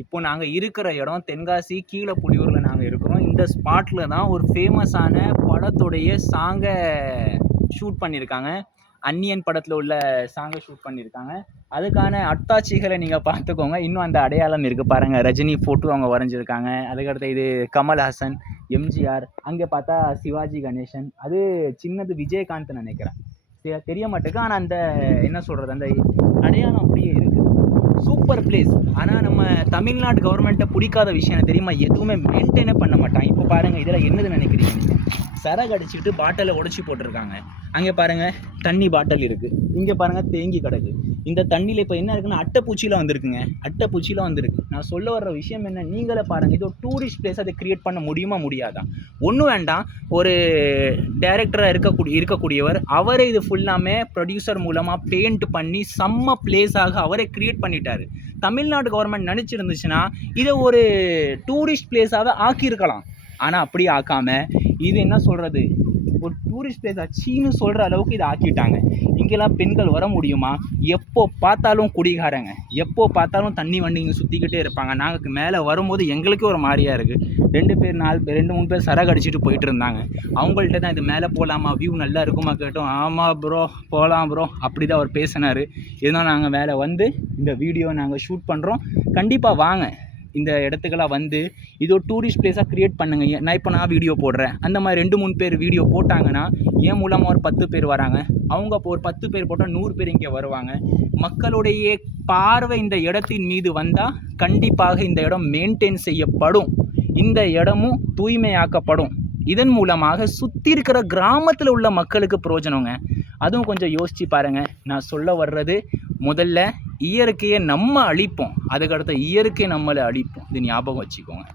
இப்போ நாங்கள் இருக்கிற இடம் தென்காசி கீழப்புலியூரில் நாங்கள் இருக்கிறோம். இந்த ஸ்பாட்டில் தான் ஒரு ஃபேமஸான படத்துடைய சாங்கை ஷூட் பண்ணியிருக்காங்க. அந்நியன் படத்தில் உள்ள சாங்கை ஷூட் பண்ணியிருக்காங்க. அதுக்கான அத்தாட்சிகளை நீங்கள் பார்த்துக்கோங்க. இன்னும் அந்த அடையாளம் இருக்குது பாருங்கள். ரஜினி ஃபோட்டோ அவங்க வரைஞ்சிருக்காங்க. அதுக்கடுத்து இது கமல்ஹாசன், எம்ஜிஆர், அங்கே பார்த்தா சிவாஜி கணேசன், அது சின்னது விஜயகாந்த் நினைக்கிறேன், தெரிய மாட்டேங்குது. ஆனால் அந்த என்ன சொல்கிறது, அந்த அடையாளம் அப்படியே இருக்குது. Super place. ஆனால் நம்ம தமிழ்நாடு கவர்மெண்ட்டை பிடிக்காத விஷயம் தெரியுமா, எதுவுமே மெயின்டைனே பண்ண மாட்டான். இப்போ பாருங்கள், இதில் என்னது நினைக்கிறீங்க, சரகு அடிச்சுட்டு பாட்டிலை உடச்சி போட்டிருக்காங்க. அங்கே பாருங்கள் தண்ணி பாட்டில் இருக்குது, இங்கே பாருங்கள் தேங்கி கிடக்கு. இந்த தண்ணியில் இப்போ என்ன இருக்குன்னா அட்டைப்பூச்சியில் வந்திருக்குங்க, அட்டைப்பூச்சியில் வந்திருக்கு. நான் சொல்ல வர்ற விஷயம் என்ன, நீங்களே பாருங்கள், இது ஒரு டூரிஸ்ட் பிளேஸ், அதை க்ரியேட் பண்ண முடியுமா முடியாதா? ஒன்றும் வேண்டாம், ஒரு டைரக்டராக இருக்கக்கூடியவர் அவரே இது ஃபுல்லாமே ப்ரொடியூசர் மூலமாக பெயிண்ட் பண்ணி செம்ம பிளேஸாக அவரே க்ரியேட் பண்ணிட்டார். தமிழ்நாடு கவர்மெண்ட் நினச்சிருந்துச்சுன்னா இதை ஒரு டூரிஸ்ட் பிளேஸாக ஆக்கியிருக்கலாம். ஆனால் அப்படி ஆக்காமல் இது என்ன சொல்கிறது, ஒரு டூரிஸ்ட் பிளேஸ் ஆச்சின்னு சொல்கிற அளவுக்கு இதை ஆக்கிட்டாங்க. இங்கெல்லாம் பெண்கள் வர முடியுமா? எப்போ பார்த்தாலும் குடிகாரங்க, எப்போ பார்த்தாலும் தண்ணி வண்டிங்க சுற்றிக்கிட்டே இருப்பாங்க. நாங்கள் மேலே வரும்போது எங்களுக்கே ஒரு மாதிரியாக இருக்குது. 2 பேர் 4 பேர் 2 3 பேர் சரகு அடிச்சுட்டு போயிட்டு இருந்தாங்க. அவங்கள்ட்ட தான் இது மேலே போகலாமா, வியூ நல்லா இருக்குமா கேட்டோம். ஆமாம் ப்ரோ போகலாம் ப்ரோ, அப்படி தான் அவர் பேசினார். இதனால் நாங்கள் மேலே வந்து இந்த வீடியோ நாங்கள் ஷூட் பண்ணுறோம். கண்டிப்பாக வாங்க, இந்த இடத்துக்கெல்லாம் வந்து இது ஒரு டூரிஸ்ட் பிளேஸாக க்ரியேட் பண்ணுங்க. நான் வீடியோ போடுறேன், அந்த மாதிரி 2 3 பேர் வீடியோ போட்டாங்கன்னா என் மூலமாக ஒரு 10 பேர் வராங்க. அவங்க இப்போ ஒரு 10 பேர் போட்டால் 100 பேர் இங்கே வருவாங்க. மக்களுடைய பார்வை இந்த இடத்தின் மீது வந்தால் கண்டிப்பாக இந்த இடம் மெயின்டைன் செய்யப்படும், இந்த இடமும் தூய்மையாக்கப்படும். இதன் மூலமாக சுற்றி இருக்கிற கிராமத்தில் உள்ள மக்களுக்கு பிரயோஜனங்க. அதுவும் கொஞ்சம் யோசித்து பாருங்கள். நான் சொல்ல வர்றது, முதல்ல இயற்கையை நம்ம அழிப்போம், அதுக்கடுத்த இயற்கை நம்மளை அழிப்போம். இது ஞாபகம் வச்சுக்கோங்க.